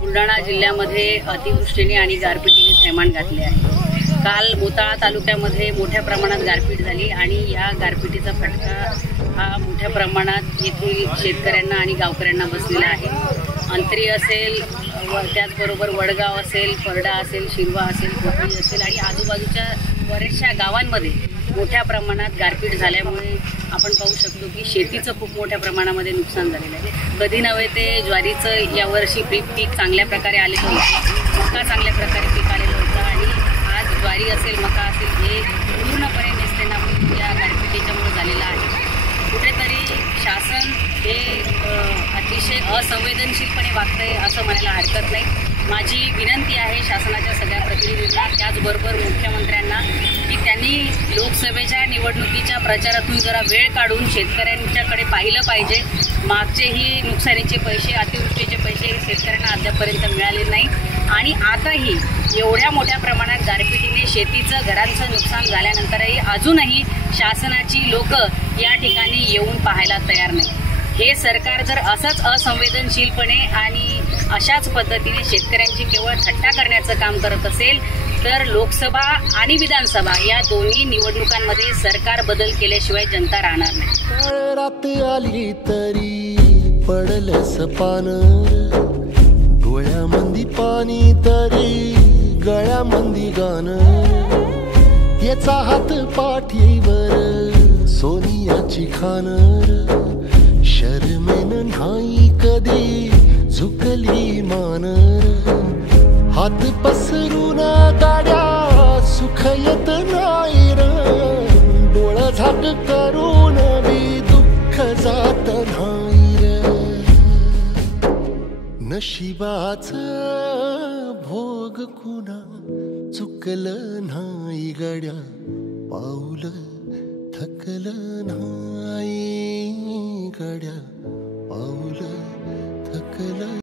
बुलढाणा जिल्ह्यामध्ये अतिवृष्टीने आणि गारपिटीने थैमान घातले आहे। काल मोताळा तालुक्यामध्ये मोठ्या प्रमाणात गारपीट झाली आणि या गारपिटीचा फटका हा मोठ्या प्रमाणात येथील शेतकऱ्यांना आणि गावकऱ्यांना बसलेला आहे। अंतरी असेल, त्याचबरोबर वडगाव असेल, परडा असेल, शिरवा असेल, कोकणी असेल आणि आजूबाजूच्या बऱ्याचशा गावांमध्ये मोठ्या प्रमाणात गारपीट झाल्यामुळे आपण पाहू शकतो की शेतीचं खूप मोठ्या प्रमाणामध्ये नुकसान झालेलं आहे। कधी नव्हे ते ज्वारीचं यावर्षी पीक चांगल्या प्रकारे आलेलं होतं, मका चांगल्या प्रकारे पीक आलेलं होतं आणि आज ज्वारी असेल, मका असेल हे पूर्णपणे नेस्तनाबूत या गारपिटीच्यामुळे झालेलं आहे। कुठेतरी शासन हे अतिशय असंवेदनशीलपणे वागतंय असं म्हणायला हरकत नाही। माझी विनंती आहे शासनाच्या सगळ्या प्रतिनिधींना, त्याचबरोबर मुख्यमंत्र्यांना, की त्यांनी लोकसभेच्या निवडणुकीच्या प्रचारातून जरा वेळ काढून शेतकऱ्यांच्याकडे पाहिलं पाहिजे। मागचेही नुकसानीचे पैसे, अतिवृष्टीचे पैसे शेतकऱ्यांना अद्यापर्यंत मिळाले नाही आणि आताही एवढ्या मोठ्या प्रमाणात गारपिटीने शेतीचं, घरांचं नुकसान झाल्यानंतरही अजूनही शासनाची लोक या ठिकाणी येऊन पाहायला तयार नाही। हे सरकार जर असंच असंवेदनशीलपणे आणि अशाच पद्धतीने शेतकऱ्यांची केवळ थट्टा करण्याचं काम करत असेल तर लोकसभा आणि विधानसभा या दोन्ही निवडणुकांमध्ये सरकार बदल केल्याशिवाय जनता राहणार नाही। रात आली तरी पडलंस पान, डोळ्यामंदी पाणी तरी गळ्यामंदी गाणं, याचा हात पाठीवर सोनियाची खानर, शर्मेन नाही कधी झुकली मानर, हात पसरून गाड्या सुख येत नाही र, डोळ झाक करून बी दुःख जात नाही र, नशिबाच भोग कुणा चुकलं नाही गड्या, पाऊल थकलं नाही गड्या।